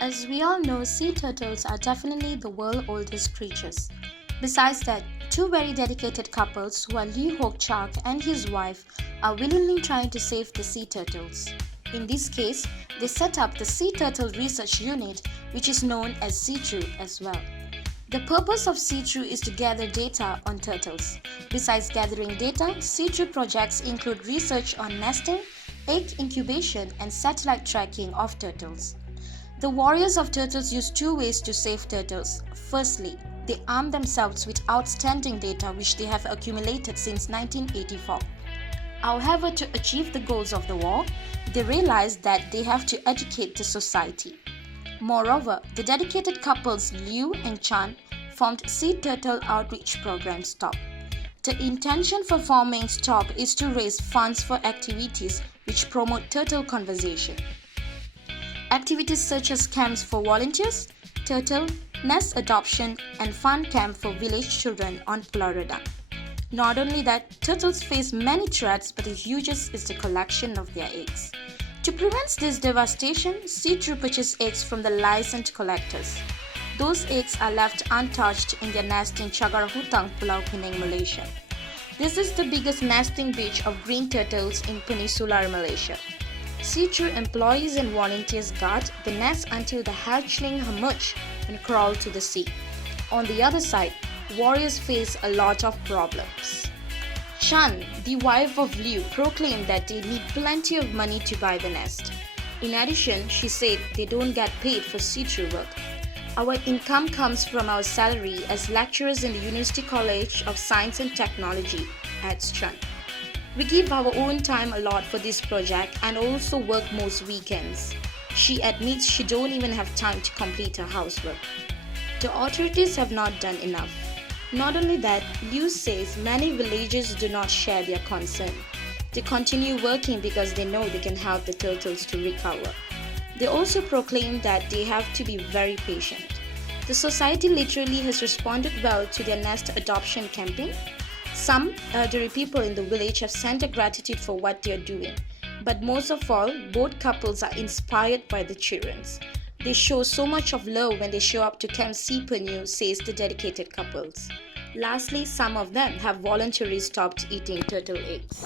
As we all know, sea turtles are definitely the world's oldest creatures. Besides that, two very dedicated couples who are Lee Hock Chak and his wife are willingly trying to save the sea turtles. In this case, they set up the Sea Turtle Research Unit, which is known as SeaTrue as well. The purpose of SeaTrue is to gather data on turtles. Besides gathering data, SeaTrue projects include research on nesting, egg incubation, and satellite tracking of turtles. The warriors of turtles use two ways to save turtles. Firstly, they arm themselves with outstanding data which they have accumulated since 1984. However, to achieve the goals of the war, they realize that they have to educate the society. Moreover, the dedicated couples Liu and Chan formed Sea Turtle Outreach Program STOP. The intention for forming STOP is to raise funds for activities which promote turtle conservation. Activities such as camps for volunteers, turtle, nest adoption, and fun camp for village children on Florida. Not only that, turtles face many threats, but the hugest is the collection of their eggs. To prevent this devastation, SeaTrue purchases eggs from the licensed collectors. Those eggs are left untouched in their nest in Cagarhutang, Pulau Pinang, Malaysia. This is the biggest nesting beach of green turtles in peninsular Malaysia. SeaTrue employees and volunteers guard the nest until the hatchling emerge and crawl to the sea. On the other side, warriors face a lot of problems. Chan, the wife of Liu, proclaimed that they need plenty of money to buy the nest. In addition, she said they don't get paid for SeaTrue work. Our income comes from our salary as lecturers in the University College of Science and Technology, adds Chan. We give our own time a lot for this project and also work most weekends. She admits she don't even have time to complete her housework. The authorities have not done enough. Not only that, Liu says many villagers do not share their concern. They continue working because they know they can help the turtles to recover. They also proclaim that they have to be very patient. The society literally has responded well to their nest adoption campaign. Some elderly people in the village have sent their gratitude for what they are doing. But most of all, both couples are inspired by the children. They show so much of love when they show up to Camp Sea Penyu, says the dedicated couples. Lastly, some of them have voluntarily stopped eating turtle eggs.